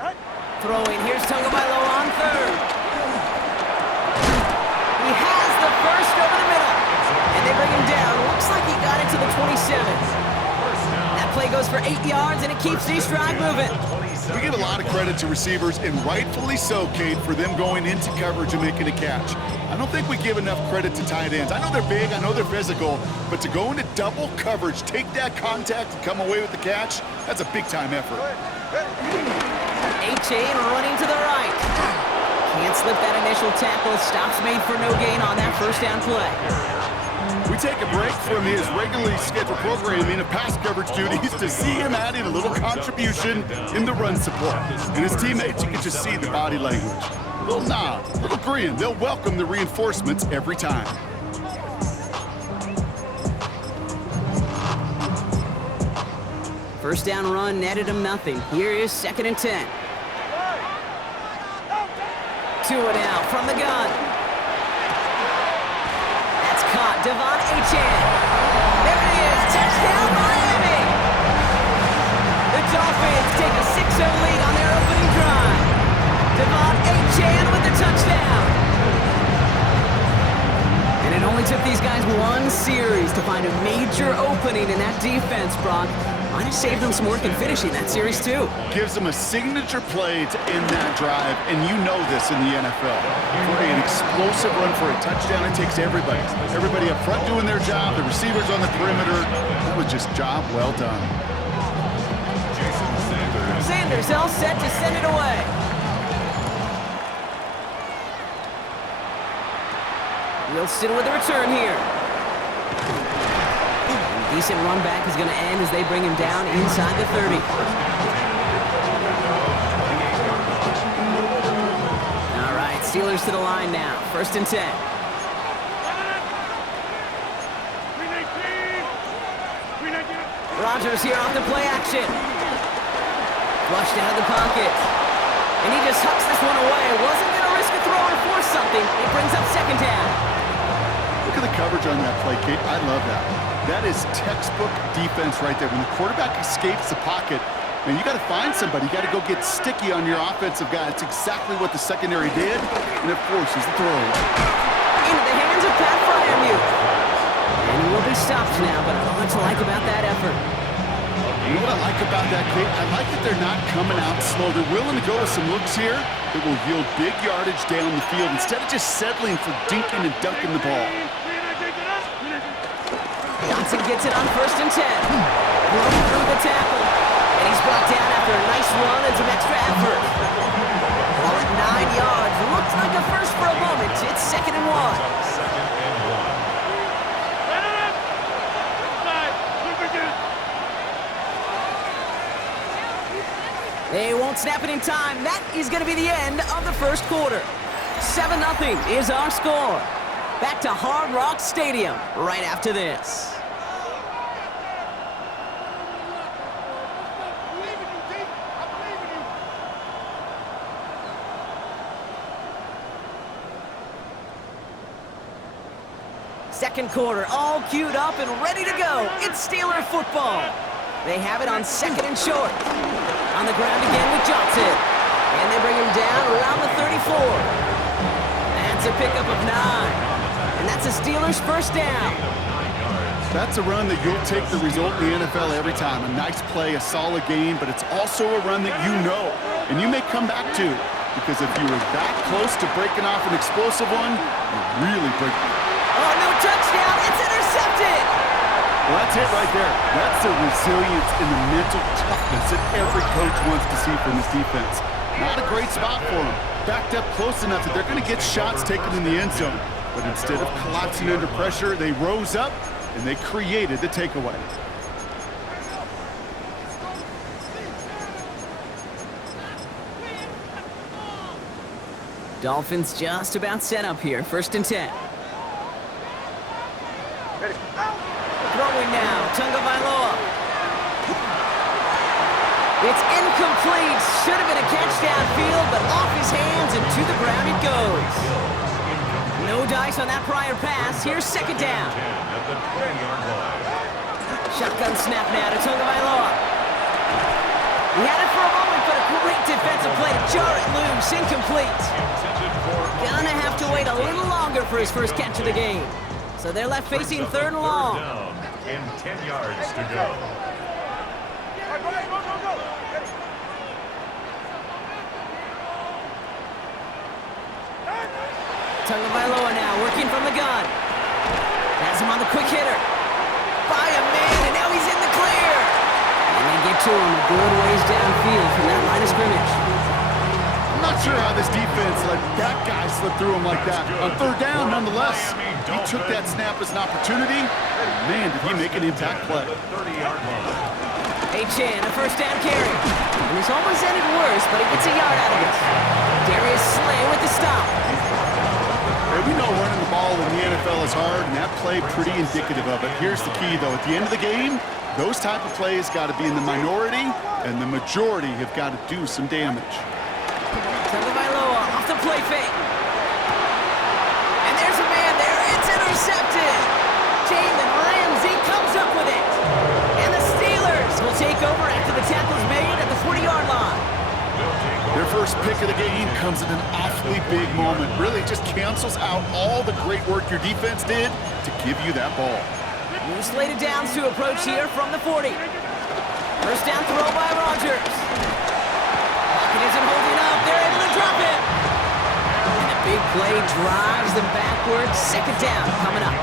Throwing, here's Tagovailoa on third. He has the first over the middle. And they bring him down. Looks like he got it to the 27. That play goes for 8 yards, and it keeps these drive moving. We give a lot of credit to receivers, and rightfully so, Kate, for them going into coverage and making a catch. I don't think we give enough credit to tight ends. I know they're big, I know they're physical, but to go into double coverage, take that contact, and come away with the catch, that's a big-time effort. A-Chain running to the right. Can't slip that initial tackle. Stops made for no gain on that first down play. We take a break from his regularly scheduled programming of pass coverage duties to see him adding a little contribution in the run support. And his teammates, you can just see the body language. A little nod, a little grin. They'll welcome the reinforcements every time. First down run netted him nothing. Here is 2nd and 10. 2 and out from the gun. That's caught. Devon A-Chan. There it is. Touchdown, Miami. The Dolphins take a 6-0 lead on their opening drive. Devon A-Chan with the touchdown. And it only took these guys one series to find a major opening in that defense, Brock. Might have saved them some work in finishing that series, too. Gives them a signature play to end that drive, and you know this in the NFL. For an explosive run for a touchdown, it takes everybody. Everybody up front doing their job, the receivers on the perimeter. It was just job well done. Sanders all set to send it away. Wilson with the return here. Decent run back is going to end as they bring him down inside the 30. All right, Steelers to the line now. 1st and 10. Rodgers here off the play action. Flushed out of the pocket. And he just hucks this one away. Wasn't going to risk a throw or force something. It brings up 2nd down. Look at the coverage on that play, Kate. I love that. That is textbook defense right there. When the quarterback escapes the pocket, and you got to find somebody. You got to go get sticky on your offensive guy. It's exactly what the secondary did, and it forces the throw. Into the hands of Pat Fryermuth. And he will be stopped now, but I don't know what to like about that effort. You know what I like about that, Kate? I like that they're not coming out slow. They're willing to go with some looks here that will yield big yardage down the field instead of just settling for dinking and dunking the ball. Johnson gets it on 1st and 10. Broke through the tackle. And he's brought down after a nice run and some extra effort. Call it 9 yards. Looked like a first for a moment. It's 2nd and 1. They won't snap it in time. That is going to be the end of the first quarter. 7-0 is our score. Back to Hard Rock Stadium right after this. Second quarter, all queued up and ready to go. It's Steeler football. They have it on 2nd and short. On the ground again with Johnson. And they bring him down around the 34. That's a pickup of 9. And that's a Steelers first down. That's a run that you'll take the result in the NFL every time. A nice play, a solid game, but it's also a run that you know and you may come back to. Because if you were that close to breaking off an explosive one, you really break. Oh, no touchdown. It's intercepted. Well, that's it right there. That's the resilience and the mental toughness that every coach wants to see from his defense. Not a great spot for them. Backed up close enough that they're going to get shots taken in the end zone. But instead of collapsing under pressure, they rose up and they created the takeaway. Dolphins just about set up here. 1st and 10. Throwing now, Tagovailoa. It's incomplete. Should have been a catch downfield, but off his hands and to the ground it goes. No dice on that prior pass. Here's 2nd down. Shotgun snap now to Tagovailoa. He had it for a moment, but a great defensive jar it loose, incomplete. Gonna have to wait a little longer for his first catch of the game. So they're left facing third and long. And 10 yards to go. Tagovailoa now working from the gun. Has him on the quick hitter. By a man, and now he's in the clear. And they get to him a good ways downfield from that line of scrimmage. I'm not sure how this defense let that guy slip through him like that. On third down, nonetheless, he took that snap as an opportunity. And man, did he make an impact play. Chan, a first down carry. And it's almost ended worse, but he gets a yard out of it. Darius Slay with the stop. Hey, we know running the ball in the NFL is hard, and that play pretty indicative of it. Here's the key, though. At the end of the game, those type of plays got to be in the minority, and the majority have got to do some damage. Tagovailoa off the play fake. And there's a man there. It's intercepted. Jalen Ramsey comes up with it. And the Steelers will take over after the tackle's made at the 40-yard line. Their first pick of the game comes at an awfully big moment. Really just cancels out all the great work your defense did to give you that ball. New slated downs to approach here from the 40. First down throw by Rodgers. Pocket isn't holding up. They're able to drop it. And the big play drives them backwards. Second down coming up.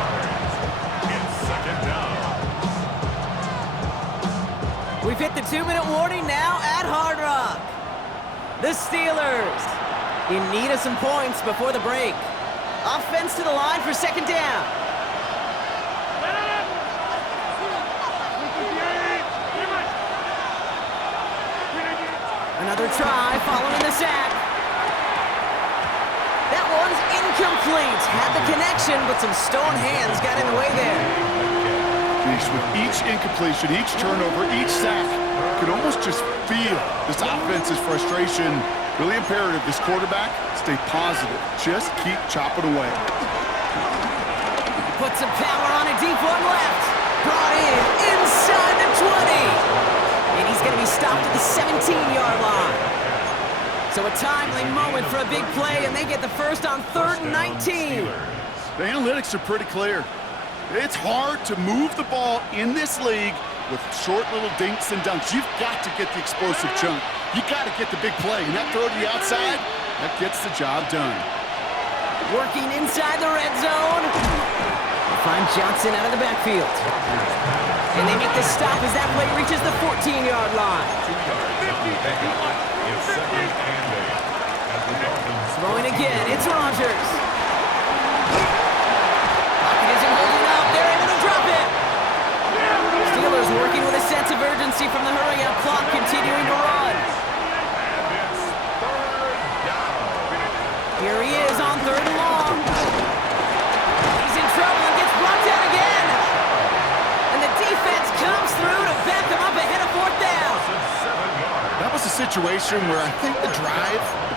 We've hit the 2-minute warning now at Hard Rock. The Steelers in need of some points before the break. Offense to the line for second down. Another try following the sack. That one's incomplete. Had the connection, but some stone hands got in the way there. With each incompletion, each turnover, each sack, you can almost just feel this offense's frustration. Really imperative, this quarterback, stay positive. Just keep chopping away. Put some power on a deep one left. Brought in inside the 20. And he's going to be stopped at the 17-yard line. So a timely moment for a big play, and they get the first on 3rd and 19. The analytics are pretty clear. It's hard to move the ball in this league with short little dinks and dunks. You've got to get the explosive chunk. You got to get the big play. And that throw to the outside, that gets the job done. Working inside the red zone. They find Johnson out of the backfield. And they make the stop as that play reaches the 14-yard line. Throwing again, it's Rodgers. Pocket isn't holding up. They're able to drop it. Steelers working with a sense of urgency from the hurry-up clock, continuing to run. Here he is on 3rd and long. He's in trouble and gets brought down again. And the defense comes through to back him up ahead of 4th down. That was a situation where I think the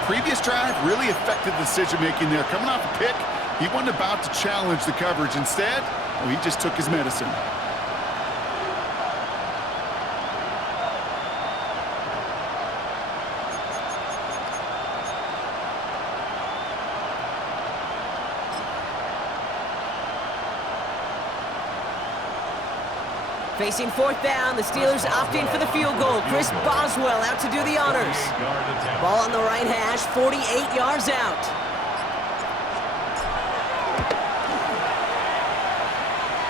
previous drive really affected the decision-making there. Coming off a pick, he wasn't about to challenge the coverage. Instead, he just took his medicine. Facing 4th down, the Steelers opting for the field goal. Chris Boswell out to do the honors. Ball on the right hash, 48 yards out.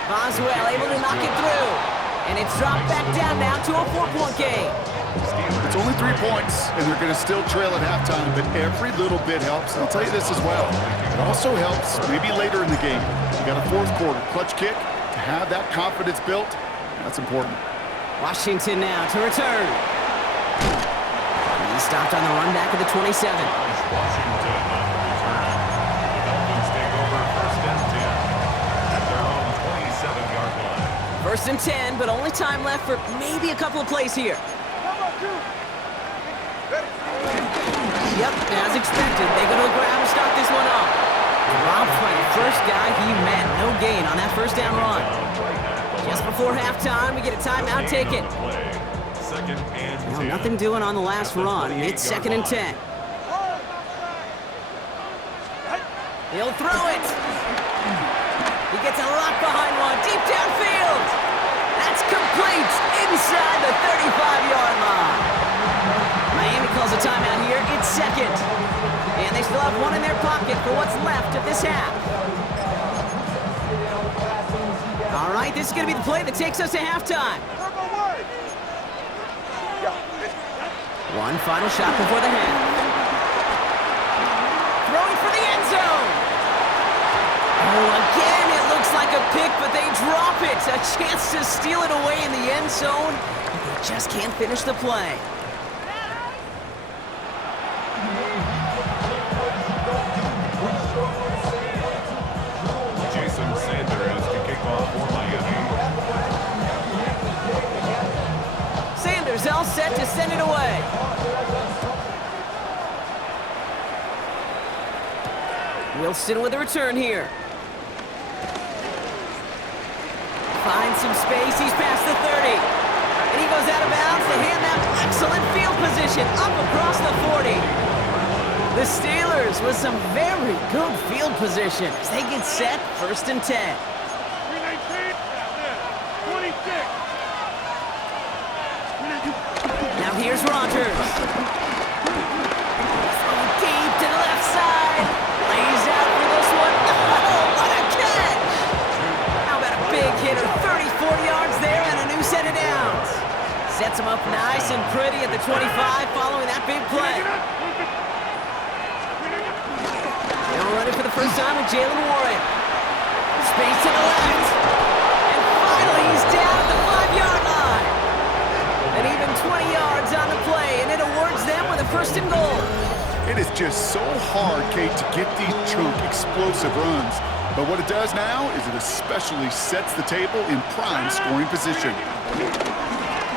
Boswell able to knock it through. And it's dropped back down now to a 4-point game. It's only 3 points, and they're going to still trail at halftime, but every little bit helps. And I'll tell you this as well. It also helps maybe later in the game. You got a 4th quarter clutch kick to have that confidence built. That's important. Washington now to return. He stopped on the run back of the 27. Washington on the return. The Dolphins take over 1st and 10 at their own 27-yard line. 1st and 10, but only time left for maybe a couple of plays here. Yep, as expected, they go to the ground to start this one off. Robbed by the first guy he met. No gain on that 1st down run. Just before halftime, we get a timeout ticket. Second and 10. Nothing doing on the last run. It's 2nd and 10. He'll throw it. He gets a lock behind one, deep downfield. That's complete inside the 35-yard line. Miami calls a timeout here. It's second. And they still have one in their pocket for what's left of this half. All right, this is going to be the play that takes us to halftime. One final shot before the half. Throwing for the end zone. Oh, again, it looks like a pick, but they drop it. A chance to steal it away in the end zone, but they just can't finish the play. Jason Sanders to kick off for Miami. Sanders all set to send it away. Wilson with a return here. Finds some space, he's past the 30. And he goes out of bounds to hand them excellent field position up across the 40. The Steelers with some very good field position as they get set, 1st and 10. 26. Now here's Rodgers. Throwing deep to the left side. Lays out for this one. Oh, what a catch! How about a big hitter? 34 yards there and a new set of downs. Sets him up nice and pretty at the 25 following that big play. Now running for the first time with Jalen Warren. Space to the left. And finally he's down at the 5-yard line. And even 20 yards on the play, and it awards them with a 1st and goal. It is just so hard, Kate, to get these chunk, explosive runs. But what it does now is it especially sets the table in prime scoring position.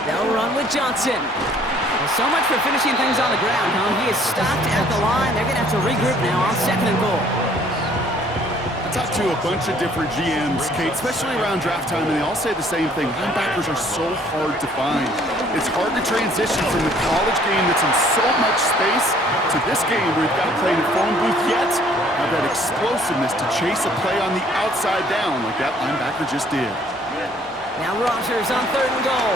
They'll run with Johnson. Well, so much for finishing things on the ground, huh? He is stopped at the line. They're going to have to regroup now on 2nd and goal. I talked to a bunch of different GMs, Kate, especially around draft time, and they all say the same thing. Linebackers are so hard to find. It's hard to transition from the college game that's in so much space to this game where you've got to play in a phone booth yet have that explosiveness to chase a play on the outside down like that linebacker just did. Now Rodgers on 3rd and goal.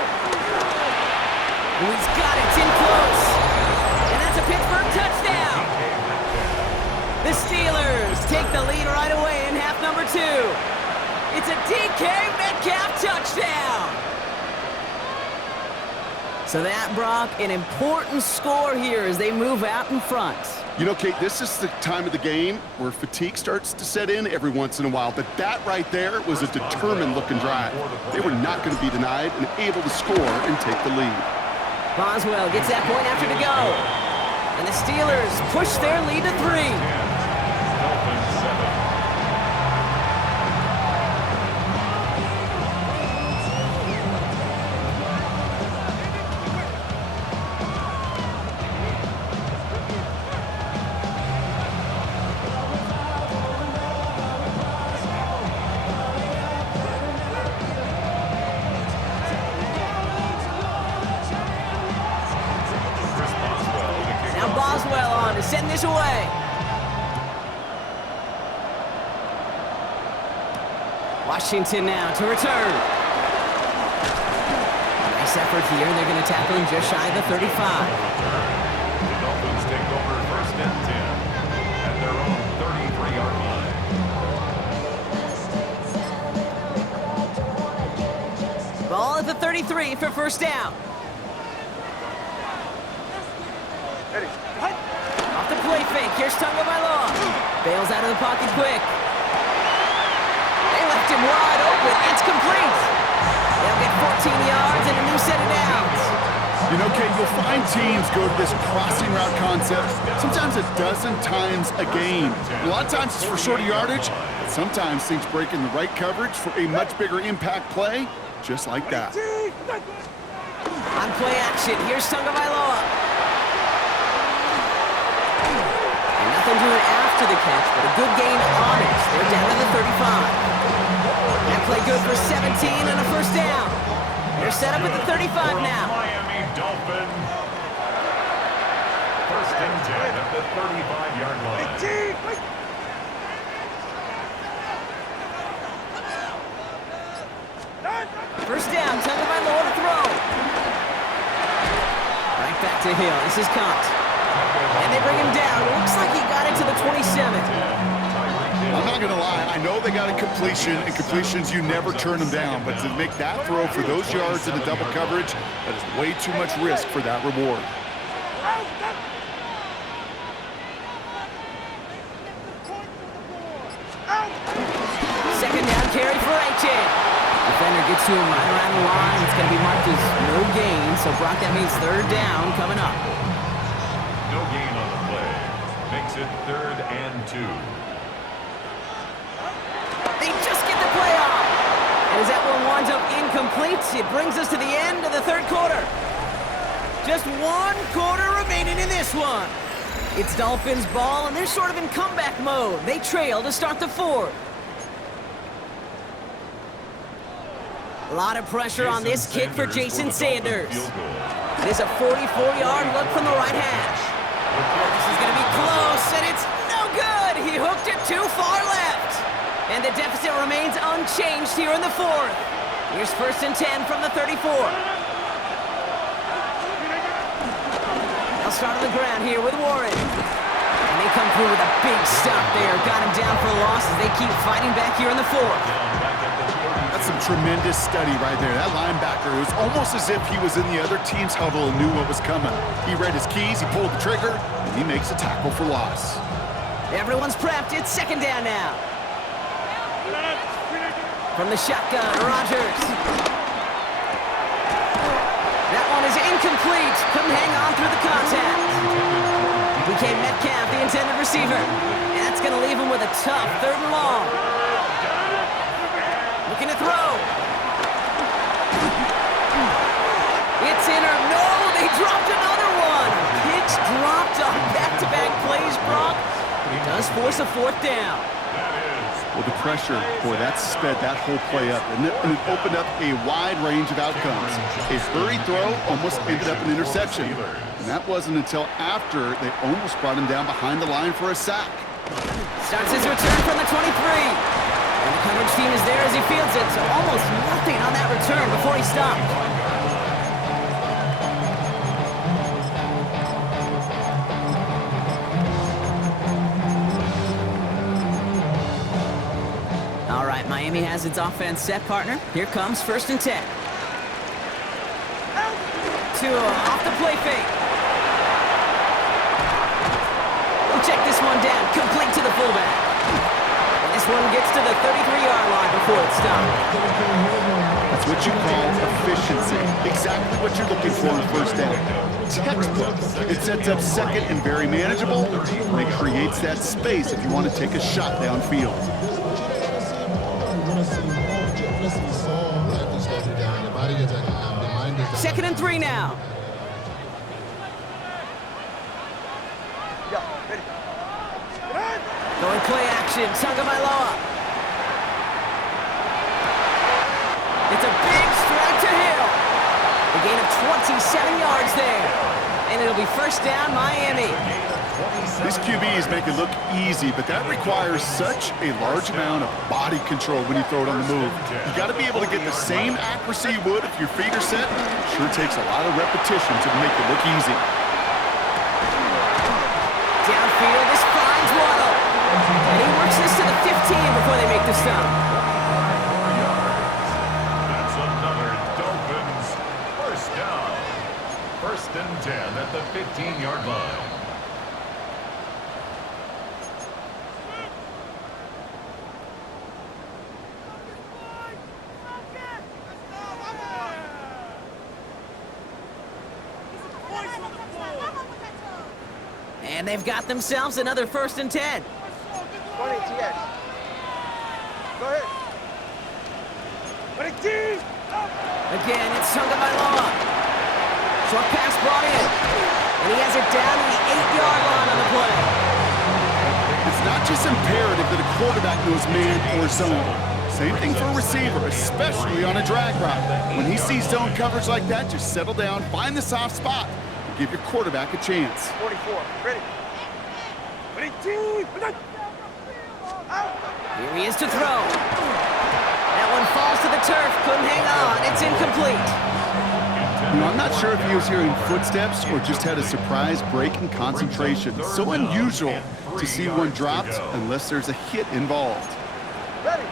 He's got it in close. And that's a Pittsburgh touchdown. The Steelers take the lead right away in half number 2. It's a DK Metcalf touchdown. So that, Brock, an important score here as they move out in front. You know, Kate, this is the time of the game where fatigue starts to set in every once in a while, but that right there was a determined-looking drive. They were not going to be denied and able to score and take the lead. Boswell gets that point after to go. And the Steelers push their lead to 3. Boswell on to send this away. Washington now to return. Nice effort here. They're going to tackle him just shy of the 35. The Dolphins take over 1st and 10 at their own 33-yard line. Ball at the 33 for 1st down. Off the play fake. Here's Tagovailoa. Bails out of the pocket quick. They left him wide open. It's complete. They'll get 14 yards and a new set of downs. You know, Kate, you'll find teams go to this crossing route concept sometimes a dozen times a game. A lot of times it's for shorter yardage, but sometimes things break in the right coverage for a much bigger impact play, just like that. On play action, here's Tagovailoa. Nothing doing after the catch, but a good gain on it. They're down to the 35. That play good for 17 and a 1st down. They're set up at the 35 now. Miami Dolphins. 1st and 10 at the 35-yard line. First down, Tagovailoa to throw. Right back to Hill. This is Kant. And they bring him down. Looks like he got it to the 27. I'm not going to lie. I know they got a completion, and completions, you never turn them down. But to make that throw for those yards in the double coverage, that is way too much risk for that reward. Second down carry for Achan. Defender gets to him right around the line. It's going to be marked as no gain. So, Brock, that means third down coming up. No gain on the play. Makes it 3rd and 2. They just get the play off. And as that one winds up incomplete, it brings us to the end of the third quarter. Just one quarter remaining in this one. It's Dolphins ball, and they're sort of in comeback mode. They trail to start the fourth. A lot of pressure on this kick for Jason Sanders. It is a 44-yard look from the right hash. This is going to be close, and it's no good. He hooked it too far left. And the deficit remains unchanged here in the fourth. Here's 1st and 10 from the 34. They'll start on the ground here with Warren. And they come through with a big stop there. Got him down for a loss as they keep fighting back here in the fourth. That's some tremendous study right there. That linebacker, it was almost as if he was in the other team's huddle and knew what was coming. He read his keys, he pulled the trigger, and he makes a tackle for loss. Everyone's prepped. It's second down now. From the shotgun, Rodgers. That one is incomplete. Couldn't hang on through the contact. Became Metcalf, the intended receiver. And that's going to leave him with a tough 3rd and long. Looking to throw. It's in or no, they dropped another one. Picks dropped on back-to-back plays, Brock. He does force a 4th down. Well, the pressure, boy, that sped that whole play up, and it opened up a wide range of outcomes. A hurried throw almost ended up an interception, and that wasn't until after they almost brought him down behind the line for a sack. Starts his return from the 23. And the coverage team is there as he fields it, so almost nothing on that return before he stopped. All right, Miami has its offense set, partner. Here comes 1st and 10. Off the play fake. We'll check this one down, complete to the fullback. And this one gets to the 33-yard line before it's stopped. That's what you call efficiency. Exactly what you're looking for in 1st down. Textbook. It sets up 2nd and very manageable, and it creates that space if you want to take a shot downfield. 2nd and 3 now. Going play action, Tagovailoa. It's a big strike to Hill. A gain of 27 yards there. And it'll be 1st down, Miami. These QBs make it look easy, but that requires such a large amount of body control when you throw it on the move. You got to be able to get the same accuracy you would if your feet are set. Sure takes a lot of repetition to make it look easy. Downfield, this finds Waddle. And he works this to the 15 before they make the stop. That's another Dolphins 1st down. 1st and 10 at the 15-yard line. And they've got themselves another 1st and 10. 20, TX. Go ahead. 20. Again, it's Tagovailoa. Short pass brought in. And he has it down to the 8-yard line on the play. It's not just imperative that a quarterback knows man or zone. Same thing for a receiver, especially on a drag route. When he sees zone coverage like that, just settle down, find the soft spot, and give your quarterback a chance. 44. Ready. 22. Here he is to throw. That That one falls to the turf. Couldn't hang on. It's incomplete. You know, I'm not sure if he was hearing footsteps or just had a surprise break in concentration. So unusual to see one dropped unless there's a hit involved. Ready.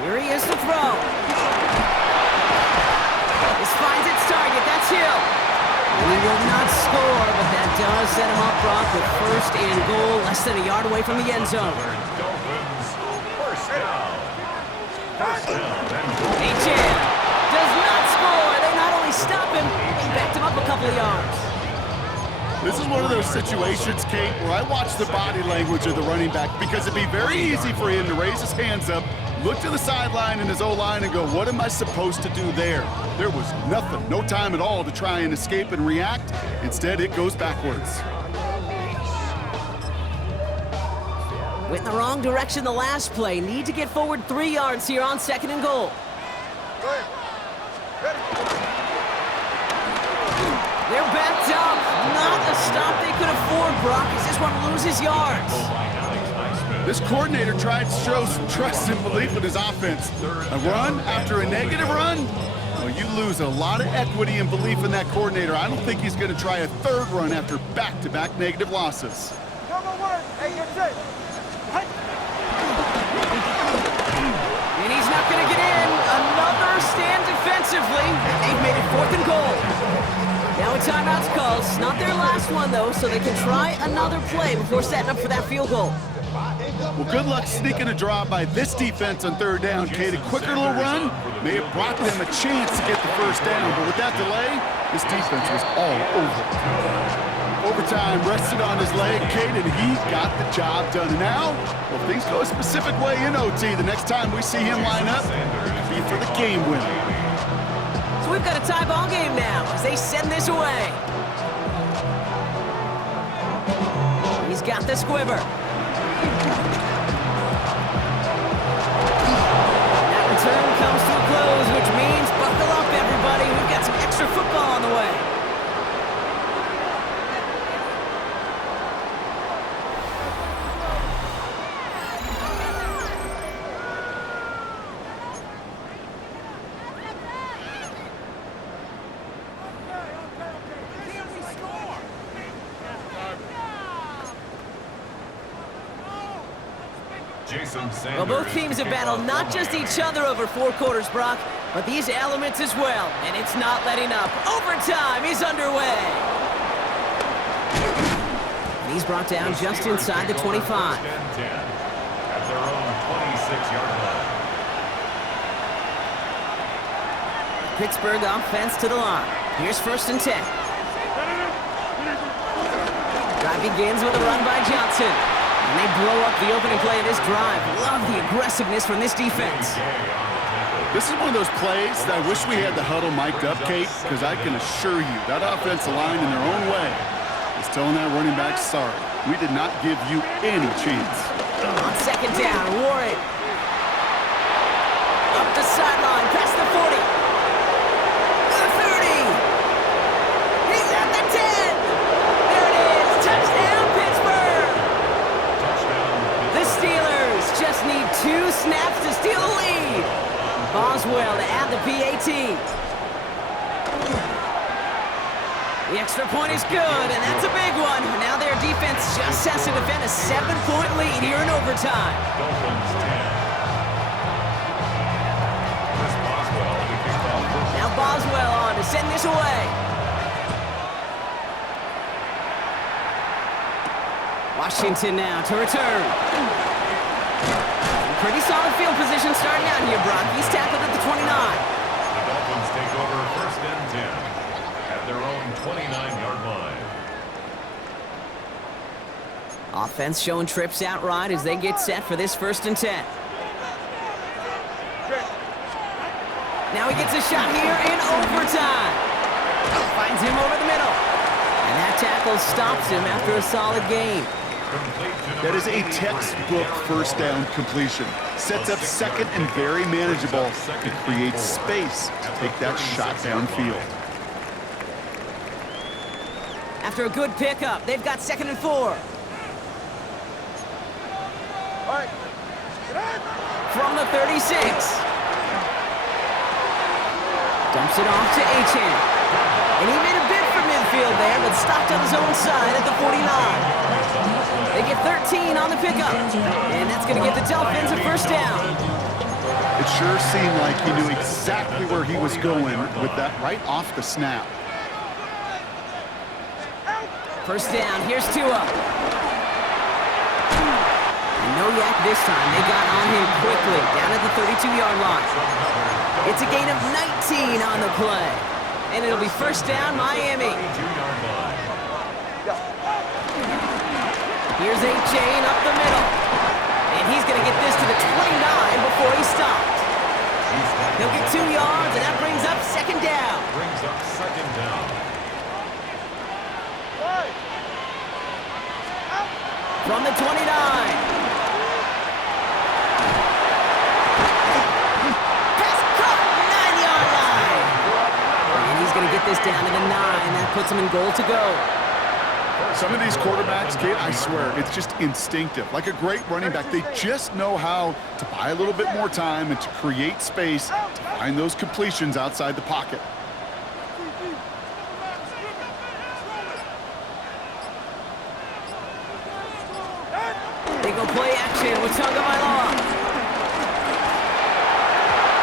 Here he is to throw. This finds its target. That's Hill. And he will not score, but that does set him up, Brock, with first and goal, less than a yard away from the end zone. Dolphins, first down. First down. H.M. does not score. They not only stop him, they backed him up a couple of yards. This is one of those situations, Kate, where I watch the body language of the running back because it'd be very easy for him to raise his hands up, look to the sideline in his O-line and go, what am I supposed to do there? There was nothing, no time at all to try and escape and react. Instead, it goes backwards. Went in the wrong direction the last play. Need to get forward 3 yards here on second and goal. Go ahead. Ready. They're backed up. Not a stop they could afford, Brock, as this one loses yards. This coordinator tried to show some trust and belief in his offense. A run after a negative run? Well, you lose a lot of equity and belief in that coordinator. I don't think he's going to try a third run after back-to-back negative losses. Number one. Hey, you're safe. Hey. And he's not going to get in. Another stand defensively. And they've made it fourth and goal. Now a timeout's called. It's not their last one, though, so they can try another play before setting up for that field goal. Well, good luck sneaking a draw by this defense on third down, Kate. A quicker little run may have brought them a chance to get the first down, but with that delay, this defense was all over. Overtime rested on his leg, Kate, and he got the job done. And now, well, things go a specific way in OT. The next time we see him line up, it could be for the game winner. So we've got a tie ball game now as they send this away. He's got the squiver. That return comes to a close, which means buckle up, everybody. We've got some extra football on the way. Well, both teams have battled not just each other over 4 quarters, Brock, but these elements as well, and it's not letting up. Overtime is underway. And he's brought down just inside the 25. At their own 26-yard line. Pittsburgh offense to the line. Here's first and 10. Drive begins with a run by Johnson. And they blow up the opening play of this drive. Love the aggressiveness from this defense. This is one of those plays that I wish we had the huddle mic'd up, Kate, because I can assure you that offensive line in their own way is telling that running back, sorry, we did not give you any chance. On second down, Warren. Up the sideline, past the 40. The 30. He's at the 10. There it is. Touchdown, Pittsburgh. The Steelers just need 2 snaps to steal the lead. Boswell to add the PAT. The extra point is good, and that's a big one. Now their defense just has to defend a 7-point lead here in overtime. Now Boswell on to send this away. Washington now to return. Pretty solid field position starting out here, Brock. He's tackled at the 29. The Dolphins take over first and 10 at their own 29-yard line. Offense showing trips outright as they get set for this first and 10. Now he gets a shot here in overtime. Finds him over the middle. And that tackle stops him after a solid gain. That is a textbook first down completion. Sets up second and very manageable. It creates space to take that shot downfield. After a good pickup, they've got second and 4. All right. from the 36. Dumps it off to Achan. And he made a bid for midfield there, but stopped on his own side at the 49. They get 13 on the pickup. And that's going to get the Dolphins a first down. It sure seemed like he knew exactly where he was going with that right off the snap. First down, here's Tua. And no yak this time. They got on him quickly, down at the 32-yard line. It's a gain of 19 on the play. And it'll be first down, Miami. Here's Achan up the middle. And he's going to get this to the 29 before he stopped. He'll get 2 yards, and that brings up second down. Brings up second down. From the 29. Pass caught, 9-yard line. And he's going to get this down to the 9. That puts him in goal to go. Some of these quarterbacks, Kate, I swear, it's just instinctive. Like a great running back, they just know how to buy a little bit more time and to create space to find those completions outside the pocket. They go play action with Tagovailoa.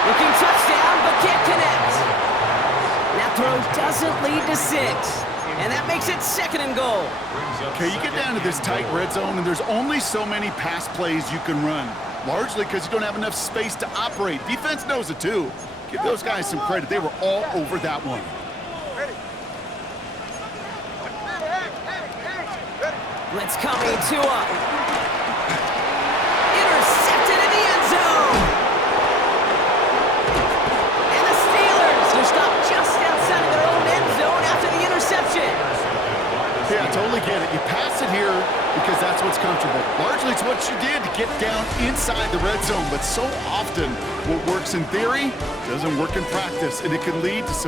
Looking touchdown, but can't connect. That throw doesn't lead to 6. And that makes it second and goal. Okay, you get down to this tight red zone, and there's only so many pass plays you can run, largely because you don't have enough space to operate. Defense knows it, too. Give those guys some credit. They were all over that one. Blitz coming, Tua. Intercepted in the end zone. And the Steelers who stopped just outside of their own end zone after the interception. Yeah, I totally get it. You pass it here because that's what's comfortable. Largely, it's what you did to get down inside the red zone. But so often, what works in theory doesn't work in practice, and it can lead to some